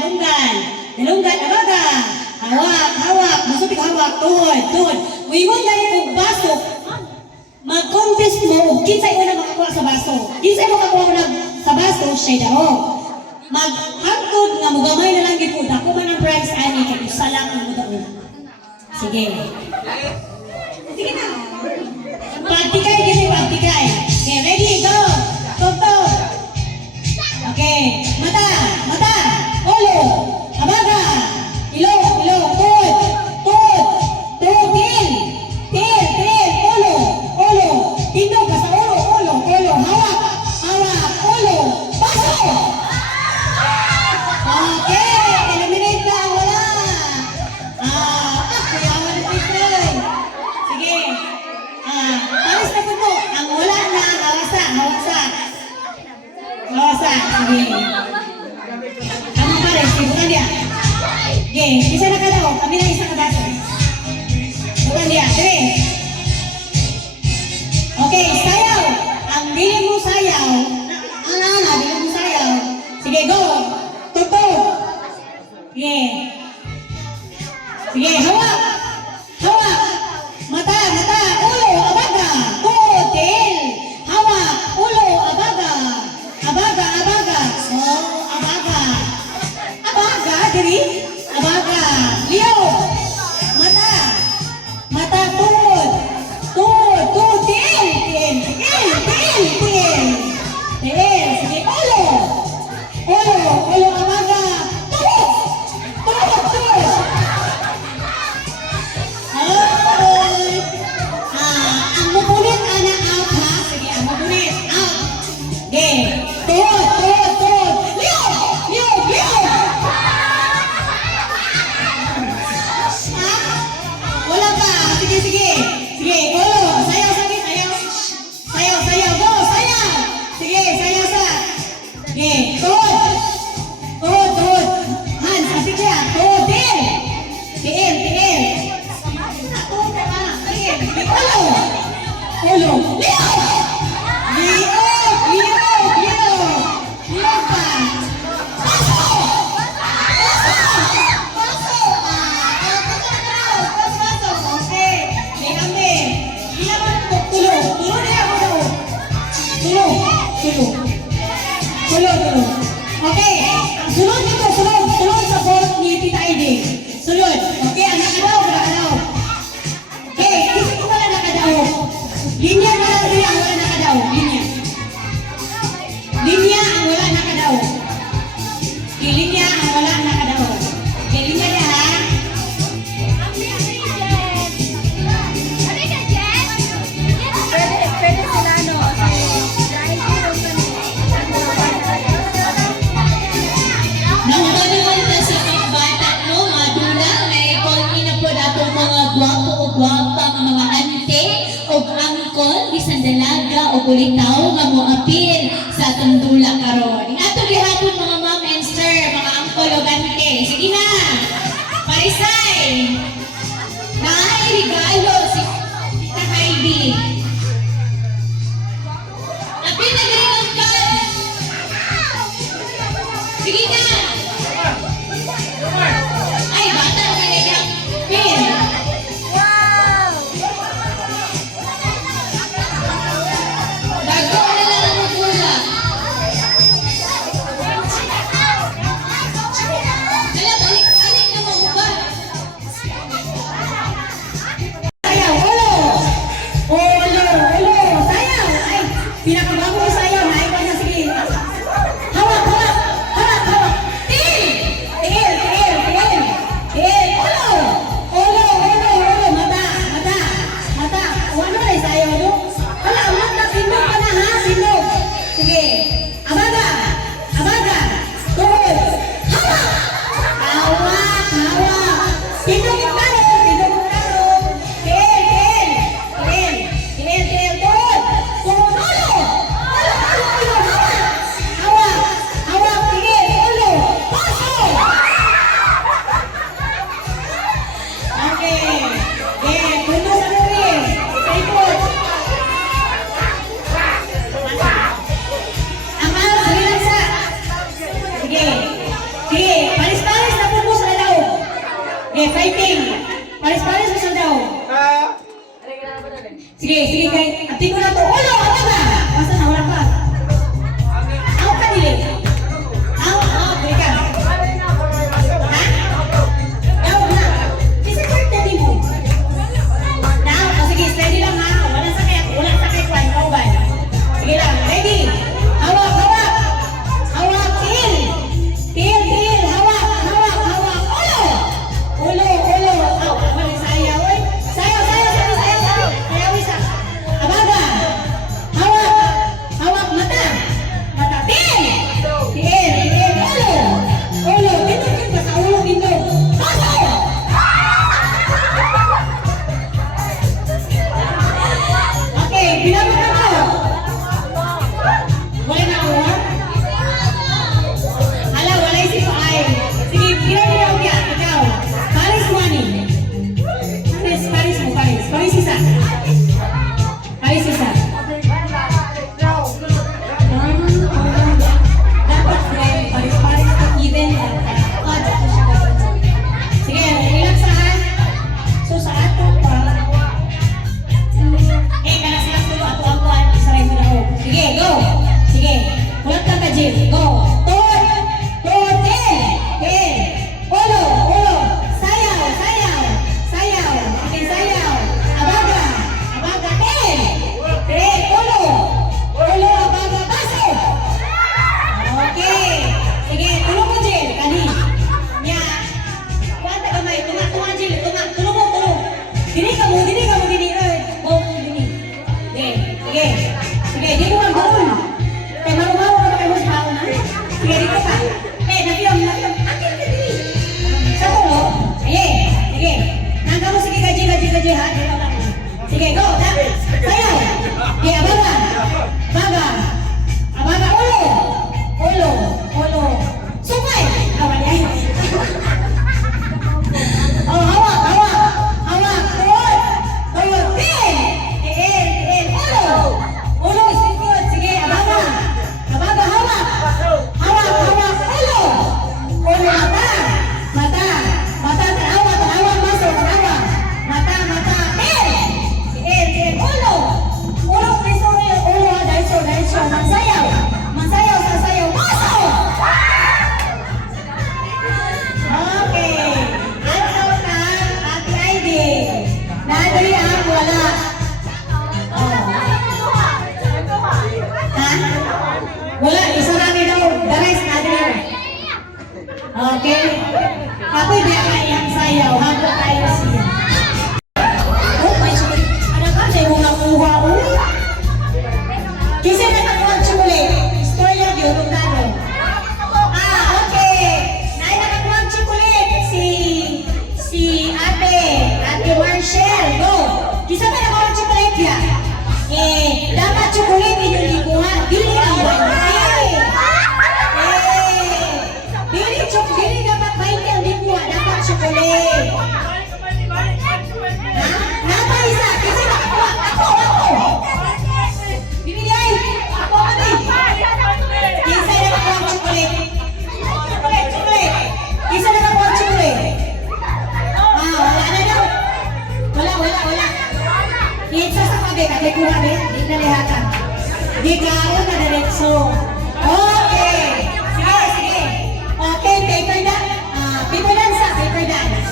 dalunggan. Dalunggan, abaga. Hawak, hawak. Masupit hawak. Tuhod, tuhod. Uywon dali kong baso. Mag-contest mo, kinsay mo na makakuha sa baso. Kinsay mo makakuha na sa baso, siya'y daog. Maghangtod nga mugamay na lang gito. Dako man ang prize ani kay isa lang ang mudaog. Sige. Sige na. Pagtikay gini, pagtikay. Okay, ready, go. Toto. Okay, mata, mata. Ulo. Abaga. Ilong, ilong. Tod. Tod. Tod. Til. Til, til. Ulo. Ulo. Tindog ka sa ulo. Ulo. Ulo. Hawak. Hawak. Ulo. Pasok. Okay, eliminate na. Wala. Kuyawan na Pitoy. Sige. Paris na po mo. Ang wala na, hawasa, hawasa. Hawasa. Sige. Ano Paris? Bukan dia. Okay, isa na ka daw. Kami na isa ka baso. Bukan dia. Sige. Okay, sayaw. Ang biling mo sayaw. Biling mo sayaw. Sige, go. Tuto. Sige. Sige, hawak. Hawak. Mata, mata. Ulo, abaga. Kutil. Hawak. Ulo, abaga. Abaga, abaga. Oh, abaga. Abaga, diri. Abaga. Leo. Mata. Mata, tud. Tud, tud. Til. Til. Til, til, til. Til. Sige, ulo. Ulo, ulo, abaga. Tud. Tud, tud. Ang mapunit ana out ha. Sige, ang mapunit out. Okay. Tuhod, tuhod, tuhod. Leo! Leo! Leo! Wala pa. Sige, sige. Sige, ulo. Sayaw, sabi, sayaw. Sayaw, sayaw. Go, sayaw. Sige, sayaw sa. Okay, tuhod. Tuhod, tuhod. Hans, asik siya. Tuhod, til. Tiil, tiil. Ulo! Ulo! Leo! Leo! Leo! Leo! Leo pa! Paso! Paso! Paso! Paso! Okay. Kami. Ilaman po. Tulo. Tulo na ako daw. Tulo. Tulo. Tulo. Tulo. Okay. Sulod nito. Sulod. Sulod sa board ni Tita Aide. Sulod. Okay. Anak ka daw. Anak ka daw. Okay, kasi kung wala nakadaog. Linya na lang rin ang wala nakadaog. Linya. Linya ang wala nakadaog. Okay, linya ang wala nakadaog. Okay, linya niya ha. Pwede sila no. Nangtanungan na sa kagbata, no? Madula, may kung inapod atong mga gwapo o gwapa ng mga ante o angkol, bisan dalaga o kulitaw nga mo apil sa atong dula karon. Atong gihapon mga ma'am and sir, mga angkol o ante. Sige na! Parisay! Regalo si Tita Heidi. Apil na rin ang card! Sige na! Ay, bata ka na pin. Bago na lang ang magula. Dala, balik, balik. fighting. Paris-paris mo daw. Sige, sige kay. Ati ko na to. Ulo, ano ba? Basta na wala pa. Ako ka dili. Ako, balik ka. Ha? Daw na. Isa birthday din mo. Daw, sige, steady lang ha. Wala sakay kwan, kauban. Sige lang, ready. Hawak, hawak. Hawak, til. Til, til, hawak, hawak, hawak. Ulo. Ulo, ulo. Aw, wala sayaw, oy. Sayaw, sayaw, sayaw, sayaw. Sayaw isa. Abaga. Hawak. Hawak mata. Mata. Til. Til, til, ulo. Ulo, tindog yun ka sa ulo, tindog. Baso. Okay, pinabot na mo. Wala na ako, ha? Hala, wala si Paay. Sige, pinabot na ako, ikaw. Paris mo, ani. Paris mo, Paris. Paris isa. Paris isa. Dapat, friend, Paris-paris ka even. Sige, relax ha. So, sa ato pa, kana silang tulo ato ang kuan, isaray mo na ako. Sige, go. Sige. Ulat ka ka, Jim. Go. Tot. Tot. Ten. Ulo. Ulo. Sayaw. Sayaw. Sayaw. Sige, sayaw. Abaga. Abaga. Ten. Ten. Ulo. Ulo. Abaga. Baso. Okay. Sige, tulong mo, Jim. Kani. Nya. Kuan ta gamay. Tunga, Jim. Tunga. Tulong mo, tulong. Dini ka mo, dini ka mo, dini. Go, dini. Sige, sige. Sige, di mo ang doon. Kaya marumaw ka kayo sa baon, ha? Sige, dito ka. Napiyong. Akin ka dini. Sa tulo. Sige, sige. Nangka mo, sige, gaji, ha? Dito lang. Sige, go. Sayaw. Sige, abaga. Abaga. Abaga, ulo. Ulo. Ulo. Sumay. Awan yan. Oh, hawak, hawak. Hawak. Tuwod. Tuwod. Ten. Ulo. Ulo. Sige, abaga. Abaga, hawak. Hawak, hawak. Ulo. Ulo, mata. Mata. Mata, tanawa, tanawa, maso, tanawa. Mata, mata. Ten. Ulo. Ulo, piso, ulo, daiso. Mansayaw. Mansayaw, sasayaw. Maso. Okay. Ano ka, Ate Ivy? Nadali ang wala. Oh. Ha? Wala, isa namin daw. The rest, nadali. Okay. Ako'y di ka iyang sayaw. Hanggang tayo siya. Oh, may sulit. Ano ka? Sa'yo mong nakuha. Oh. Kasi nakakuha ang chocolate. Istorya yun, Rundano. Okay. Nay nakakuha ang chocolate. Si Ate Marshall. Go. Kisa ba nakakuha ang chocolate ya? Dapat chocolate yung likuha. Dili ang bantay. Dili dapat 20 ang likuha. Dapat chocolate. Ha? Napa isa? Kasi nakakuha. Ako. Bibili ay. Ako kami. Kisa nakakuha ang chocolate. Chocolate. Kisa nakakuha ang chocolate. Wala na daw. Wala. Isa sa kabe, kabe ko rabe. Di nalihatan. Di kao na diretso. Okay. Sige. Okay, paper dance. Paper dance.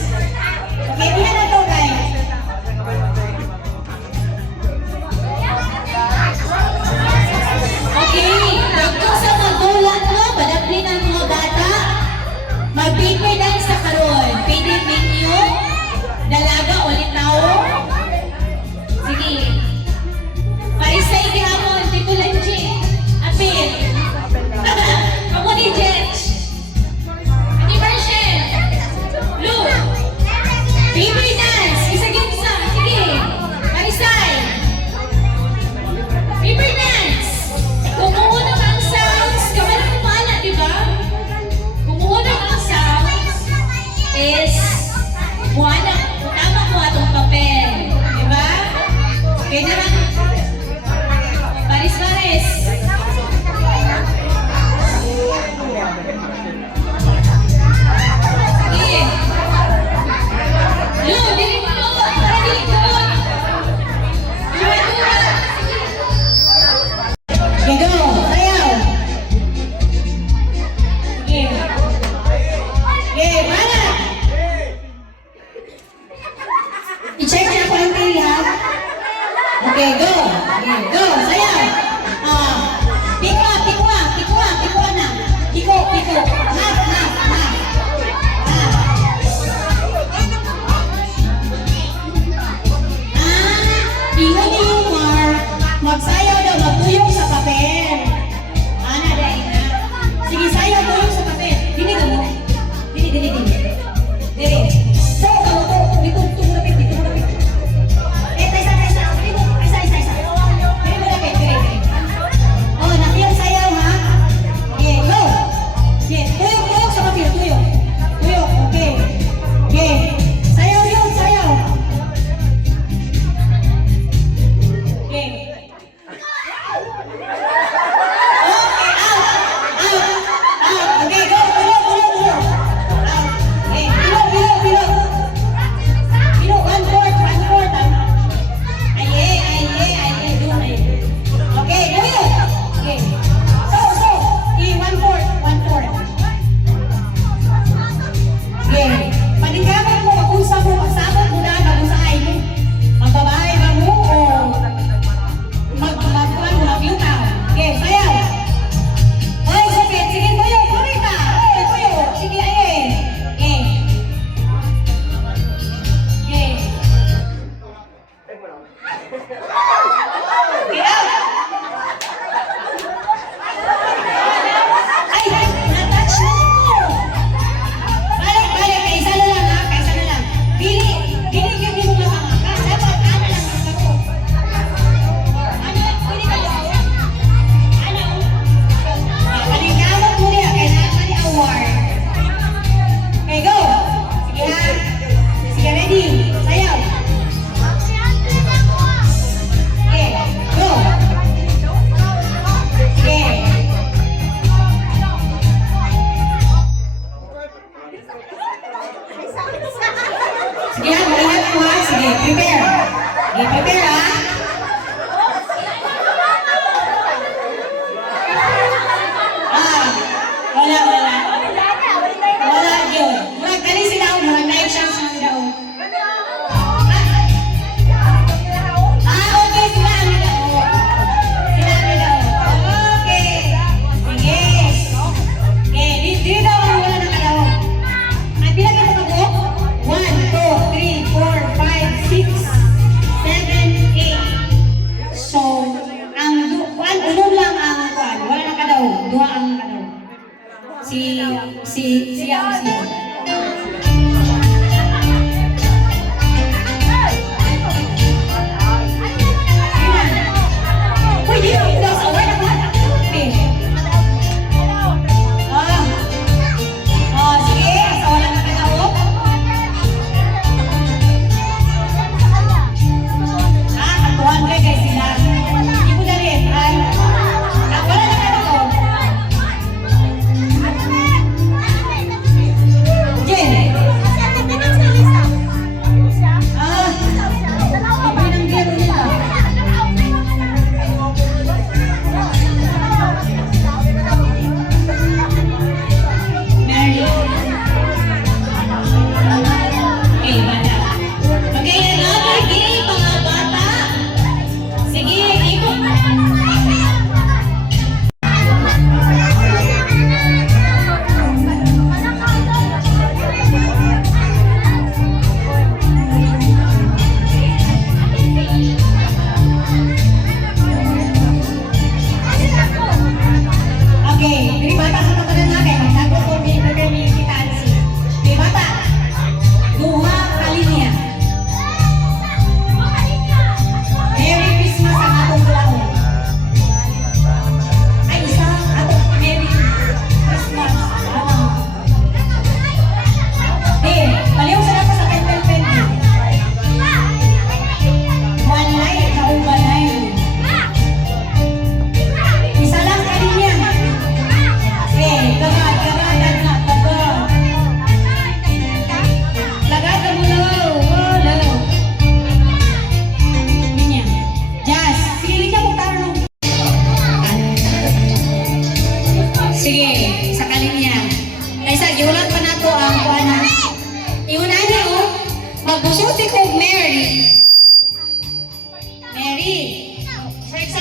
Okay, una na to guys. Okay, dito sa magdula no, padapli ng mga bata. Mag-paper dance sa karon. Pwede ninyo, dalaga o litaw. Sige. Parisay gihapon, Tito Lanji. Apil.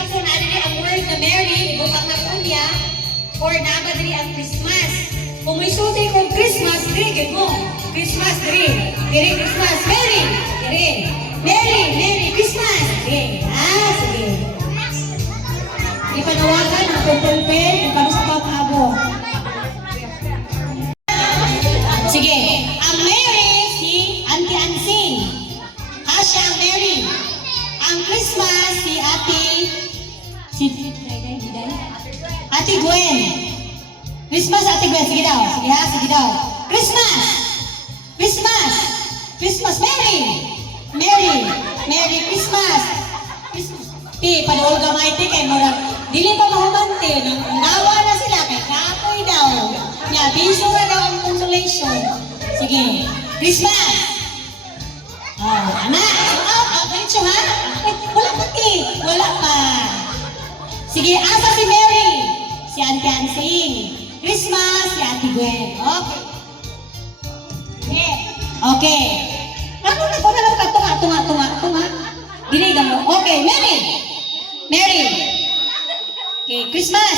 example, na dili ang word na Merry, ibutang na kunya, or naaba dili ang Christmas. Kung may sulti kong Christmas, dili mo. Christmas, dili. Dili Christmas, Merry. Dili. Merry Christmas. Dili. Sige. Ipanawagan ang pulpulpen kung kano sa pag-abo. Sige. Ang Merry, si Auntie Ansing. Siya ang Merry. Ang Christmas, si Ate Gwen. Christmas, Ate Gwen. Sige daw. Sige ha, sige daw. Christmas. Merry Christmas. Panuol gamay ti kay murag. Dili pa mahumante. Nawa na sila kay kapoy daw. Nga, biso na daw ang consolation. Sige. Christmas. Anak. Diretso ha? Wala pa Wala pa. Sige, asa si Merry? Si Auntie Ansing. Christmas, si Ate Gwen. Okay. Ano na po na lang ka? Tunga. Dili ka mo. Okay, Merry. Okay, Christmas.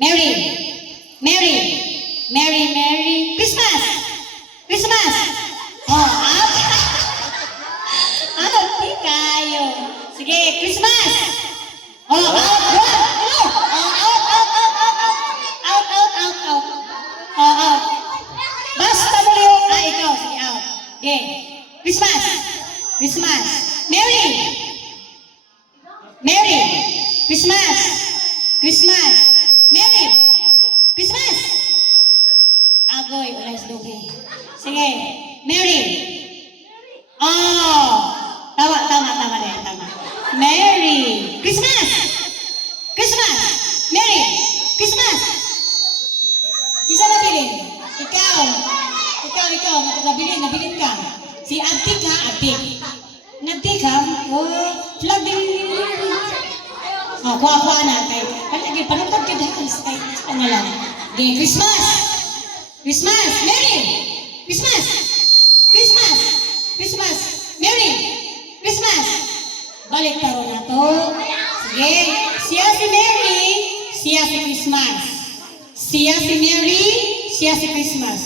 Merry. Christmas. Di kayo. Sige, Christmas. Out. Basta mo rin. Ikaw. Sige, out. Okay. Christmas. Merry. Christmas. Agoy, wala sa dugi. Sige, Merry. Tama. Merry Christmas. Merry Christmas. Isa na bilin. Ikaw. Nabilin ka. Si Atik ha, Atik. Natik ha? Flag din. Kuha na. Kaya panagpag ka dance. Ano lang. Okay, Christmas. Merry. Christmas. Merry Christmas. Balik taro na to. Sige. Siya si Merry, siya si Christmas. Siya si Merry, siya si Christmas.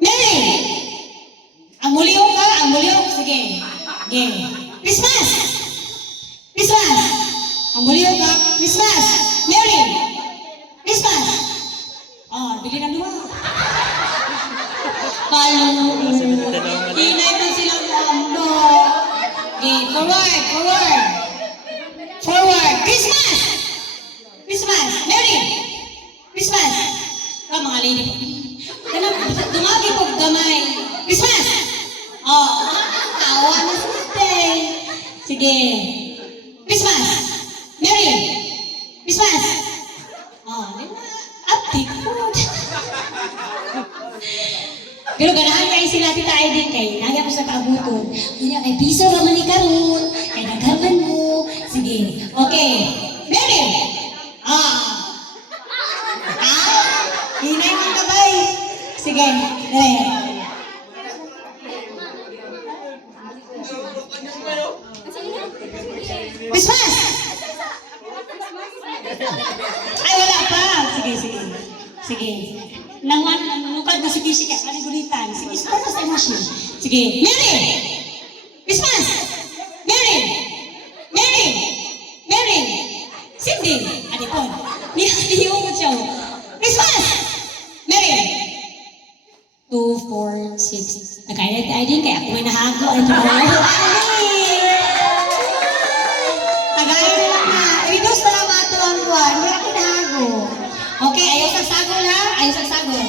Merry! Ang muliyong ka. Sige. Christmas! Ang muliyong ka. Christmas! Merry! Christmas! Bili ng duwa. Hinay pa silang mundo. Forward. Christmas. Merry. Christmas. Mga lady po. Dumagi po gamay. Christmas. Awa na sute. Sige. Christmas. Merry. Christmas. Update po. Pero ganahan kayo sila tita ay din kay nagya ko sa kaabuton. Kaya kay piso naman ni karon, kay naghaman mo. Sige. Okay. Merry. Hinay mo kabay. Sige. Christmas. Ay wala pa. Sige. Nukad na si Kishika, panigulitan. Sige, para sa emosyon. Sige, Merry! Christmas! Merry! Cindy! Adipon. Nihiyong siya. Christmas! Merry! 2, 4, 6. Nagkailat tayo din, kaya ako may nahago. Tagayin na lang na. Reduce na lang ato ang buwan. Hindi ako nahago. Okay, ayaw sagsagol ha? Ayaw sagsagol.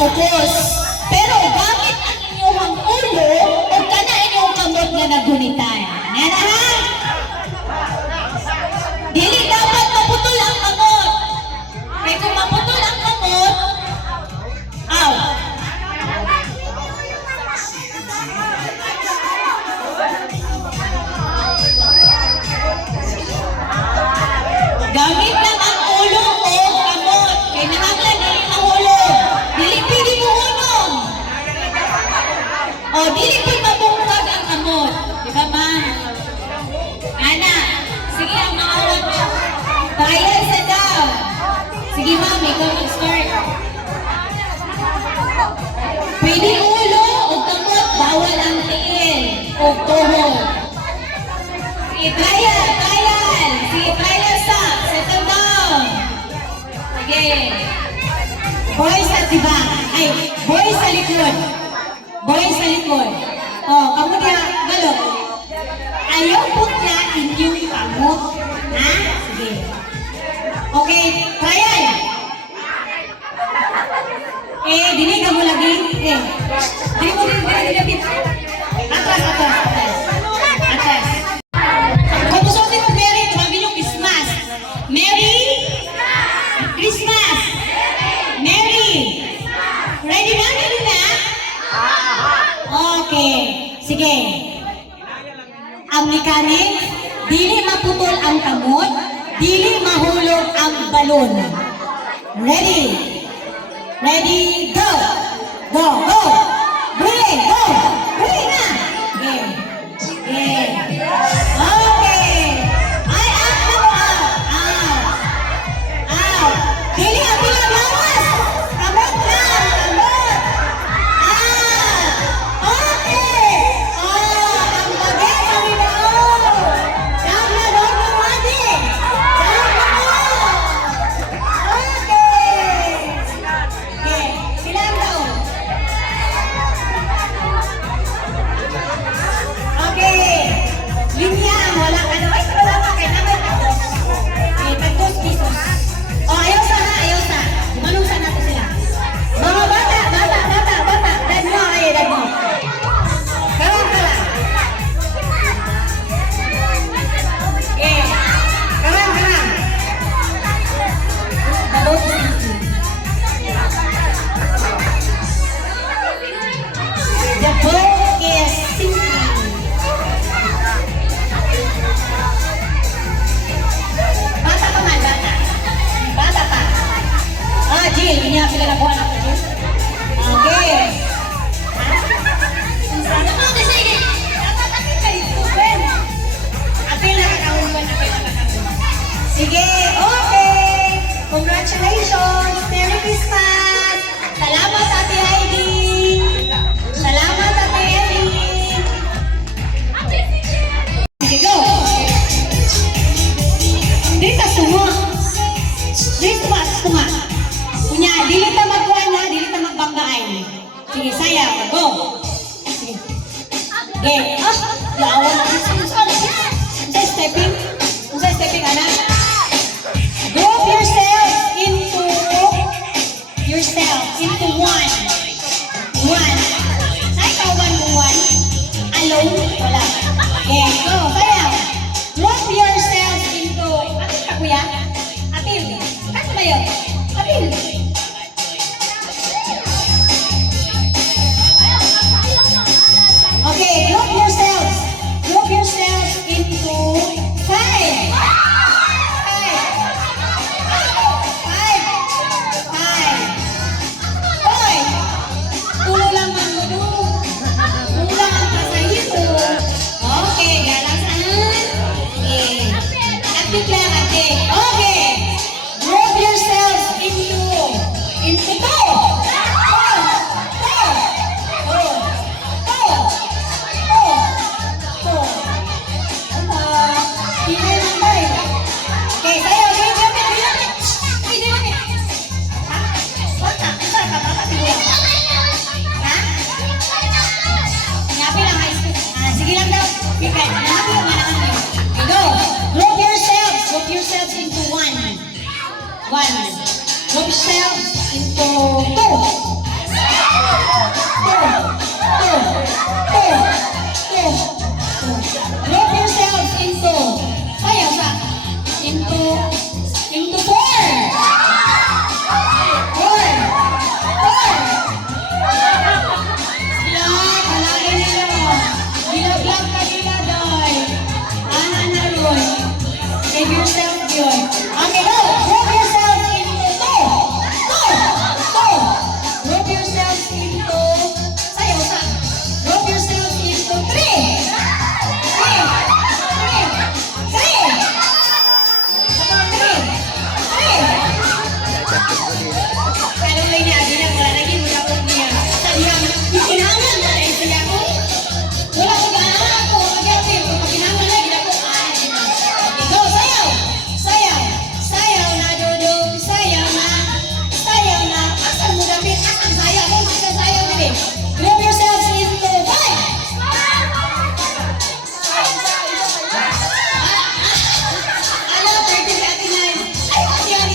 upos. Pero gamit ang inyong ulo o kana inyong kamot nga nagunitay. Nana ha? Dili dapat maputol ang kamot. Kaya kung maputol ang kamot, aw. Gamit lang ang ulo o kamot. Kaya nanganglan dili ang ulo. Dili pwede mo unong. O, dili pwede mabungkag ang kamot. Di ba, ma'am? Ana, sige ang mga awat. Bayan sa daw. Sige, ma'am, ikaw mag-start. Pwede ulo o kamot, bawal ang tiin o tuhod. Sige, trial, trial. Sige, trial sa. Settle down. Sige. Boy sa diba? Ay, boy sa likod. Boy sa likod. Oh, kamu dia, galo. Ayaw putla inyong kamot. Ha? Sige. Okay, trial. Dili ka mo lagi. Dili mo. Atras, atras, atras. Atras. Kung gusto natin mag-Merry, tawagin yung Christmas. Merry Christmas. Merry. Ready na? Ready na? Okay. Sige. Ang mechanic, dili maputol ang kamot, dili mahulog ang balon. Ready? Ready, go! Go, go! Bring, go! Bring na! Okay. Okay. Okay. Ay, out na mo, out! Out! Out! Dili ang bilang lawas! Kamot lang! Kamot! Out! Okay! Oh, ang bagay sa Ginoo! Down na, down na, Madi! Down na mo! Okay! Okay, silang daw. Okay. Linya, wala ka na. Ay, wala ka kay naman ako. Okay, pagkos pisos. Oh, ayaw sa ha, ayaw sa. Manong sa nato sila. Mga bata, bata, bata, bata. Dad mo, ay, dad mo. Kawan ka lang. Okay. Kawan ka lang. Dabaw sa sisi. The boat is sinking. Bata pa man, bata. Bata pa. Ah, Jill, hindi na sila nakuha na Jill. Okay. Sana mo na sige. Dapat atin kayo tuben. Apil na kakawin mo na kayo kakawin. Sige, okay. Congratulations. Merry Christmas. Salamat, Ate Heidi. Salamat, Ate Ellie. Sige, go. Dili ka sungo. Dili tunga, tunga. Punya, dili ta magkuhan na, dili ta magbanggaan. Sige, sayang. Go. Sige. Okay. Ah, lawan. Sa stepping. Sa stepping, anak. Group yourself into one. One. Say ka one. Alone. Wala. Okay, go. Sayang. Group yourself into... Atil ka, kuya? Atil. Ano ba yun? Atil. Okay, group yourselves. Group yourselves into five. Five. Hoy! Tulo lang man mo doon. Kulang ang pasahito. Okay, galasan. Okay. Atik lang, atik. Okay. Group yourselves into two. Okay, sayo. Sige lang daw. Go. Group yourselves into one. Group yourselves into two. yourself yun. Okay, go. Group yourself into two. Group yourself into, sayaw sa. Group yourself into three. Kalau ini adanya wala lagi mula ko niya. Sa iyang ikinangan na dahil siya ko. Wala ko gana ako. Mag-apil ko. Pagkinangan na gina ko. Go, sayaw. Sayaw na dudong. Sayaw na. Asan mo dapit? Asan sayaw? Kung asan sayaw nili. Group yourselves into five. Alam, 30 sa atin na. Ay, pati yan.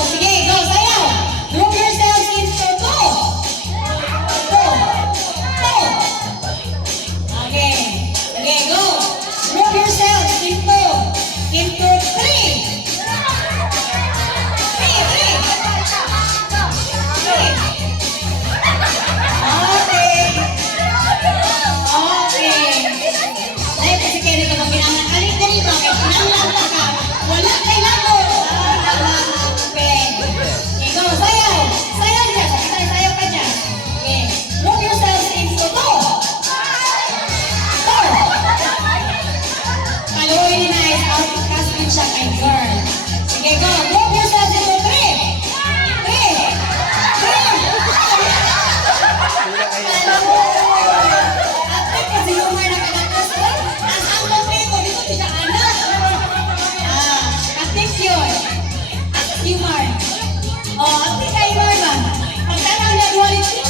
Sige, go, sayaw. Group yourselves into two. Okay, go. Group yourselves into three. Okay. Ay, kasi kayo nito magkinangan. Alin ka rito, kaya kinangan ka. Wala kay labo. Okay, go, sayaw. Sayaw dyan. Sayaw ka dyan. Okay. Group yourselves into two. Kaluoy ni Nice, outcasting siya kay girl. Sige, go. Group yourselves into three. Ate, kasi humor na kagatas ko. As ang mga ko, dito siya anak. Atik yun. Atik humor. Atik kay humor ba? Pagkanaw niya, duality.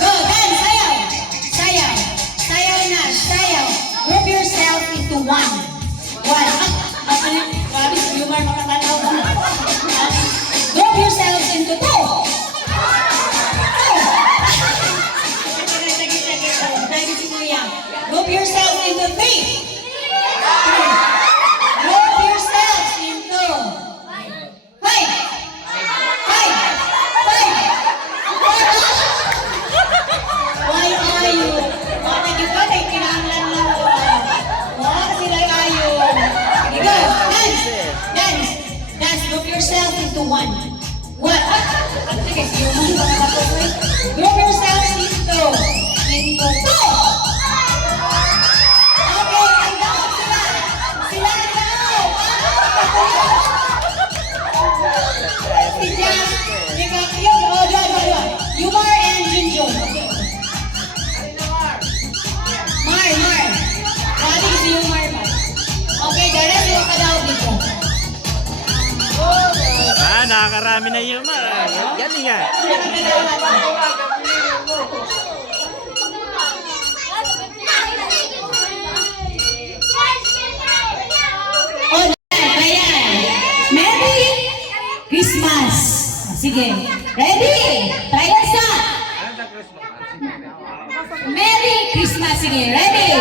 Go, dance, sayaw. Sayaw. Group yourself into one. Grabe, si humor makatanaw ko. Group yourselves into two. Lagi si Kuya. Group yourselves into three. Group yourselves into five. Why are you? Bakit yung ka? Ay, kinahanglan lang ko. Bakit sila ayaw? Sige, go. Dance. Group yourself into one. Sige, si Yuman ba ako? Group yourselves into two. Okay, ang dapat sila. Sila ang dapat. Si Jam. Yumar and Junjun. Mar. Grabe si Yumar ba? Okay, the rest yung kadaw dito. Nakakarami na yun, yan nga. Merry Christmas. Sige. Ready? Trial sa. Merry Christmas. Sige. Ready?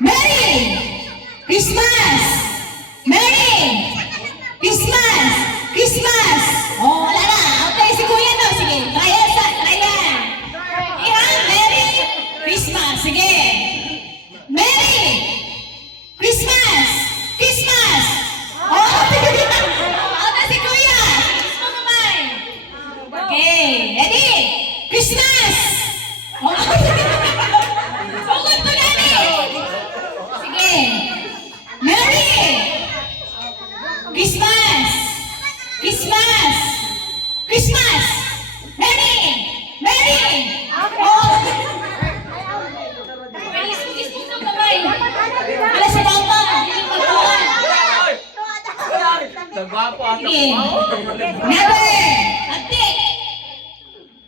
Merry Christmas. Merry Christmas. Oh, wala na. Okay, si Kuya no. Sige. Trial sa. Merry Christmas. Sige. Merry Christmas. Oh, si Kuya. Okay, ready? Christmas! Pagod pa gani! Sige. Merry Christmas! Merry! Oh! Wala si Papa! Sige. Never! Ate!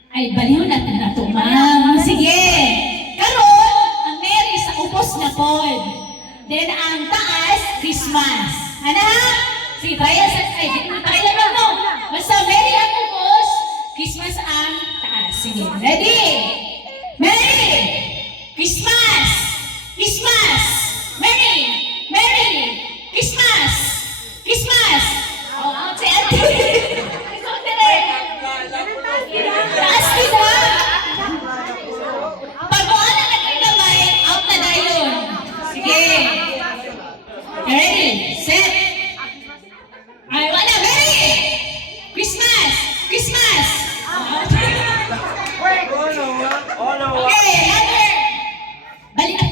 Ay, baliw natin na ito, ma'am. Sige. Karon, ang Mary sa upos na pod. Then, ang taas, Christmas. Ano? Sige, trial sa... Ay, trial lang no. Basta Mary ang upos, Christmas ang taas. Sige, ready? Mary! Christmas! Merry! Christmas! Oh, si Ate. Taas kita! Pag-uwan na nagkamay, out na dayon. Sige.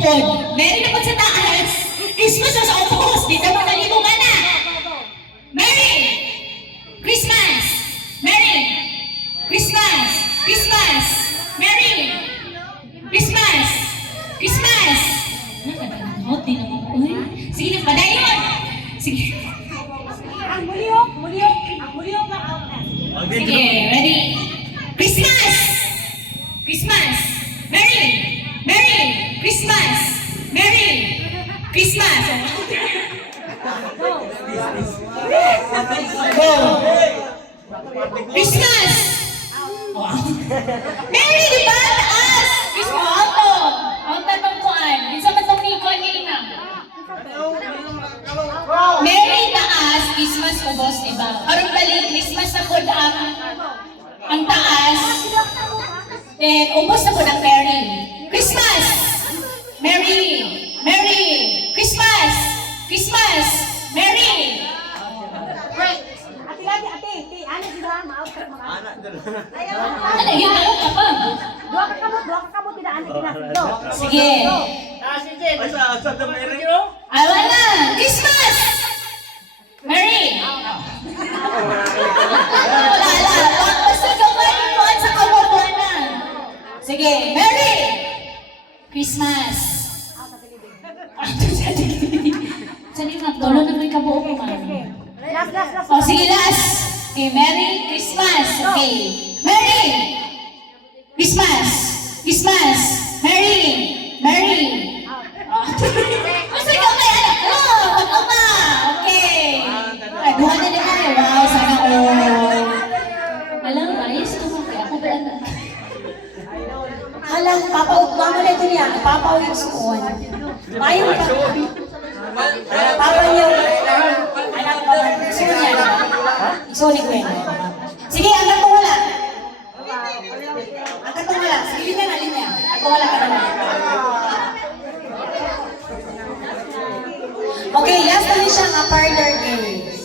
pod. Mary na pod sa taas. Christmas sa upos. Dito mo nalibong na. Mary! Christmas! Mary! Christmas! Christmas! Mary! Christmas! Christmas! Nakakalimutan din naman. Uy, sige na, padayon! Sige. Ang muliyok na out na. Sige, ready? Christmas! Christmas! Merry! Merry! Christmas! Merry! Christmas! Go! Christmas! Merry, di ba? Taas! Christmas! Auto! Auto tong kuan. Isa ba tong Nico niya? Merry taas, Christmas ubos, di ba? Aron balik, Christmas na po ang taas. Then, ubos na po ng Merry. Christmas! Merry! Merry! Christmas! Christmas! Merry! Ate, ano sila? Ma-out ka mga. Ano yun? Ano ka pa? Dua ka kamot, tidak ano kinasido. Sige. Awa na! Christmas! Merry! Wala. Basta gawin mo at sa kawawa na. Sige. Merry! Christmas! Saan yung magdolo na may kabuo mo man? Last. O sige, last. Okay, Merry Christmas. Okay. Merry! Christmas! Christmas! Merry! Merry! Basta ikaw kay anak ko! Ikaw pa! Okay. Ay, buha na din tayo. Wow, sana all. Alam, ayos naman kaya ako ba anak? Halang, papaugma mo na ito niya. Papawin suon. Ayaw ka. Papa niyo. Anak ko. Suon niya. Isunik ko yun. Sige, hanggang kung wala. Hanggang kung wala. Sige, linya. Kung wala ka naman. Okay, last na rin siya nga parlor game.